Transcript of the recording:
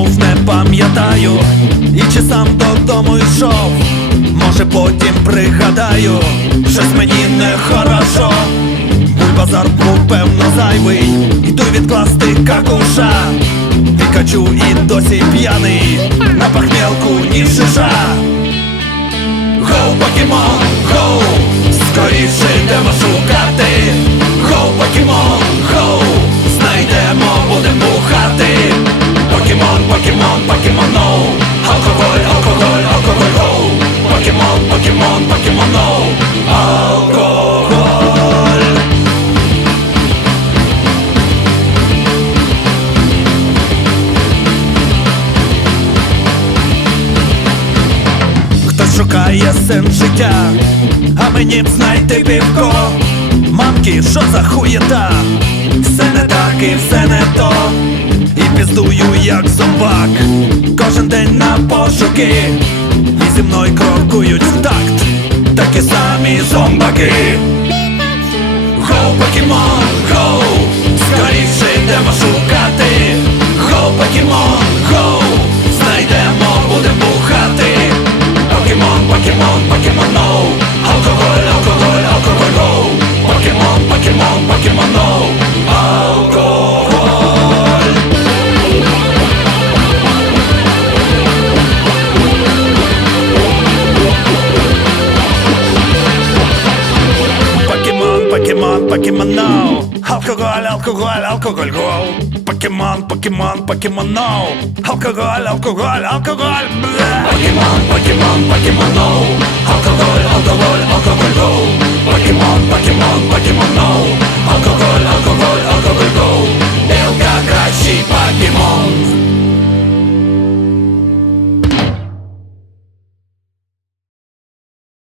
заснув, не пам'ятаю, і чи сам додому йшов, може потім пригадаю, щось мені нехорошо базар був певно зайвий, І той відкласти какуша, Пікачу і досі п'яний, на похмелку ні шиша. Гоу, покемон, гоу! Шукає сен життя, а мені б знайти півко. Мамки, що за хуєта? Все не так і все не то. І піздую, як зомбак. Кожен день на пошуки. І зі мною крокують в такт. Такі самі зомбаки. Гоу, покемон, ноу Алкоголь, алкоголь, алкоголь, гол Покемон, покемон, покемон, ноу Алкоголь, алкоголь, алкоголь, Покемон, покемон,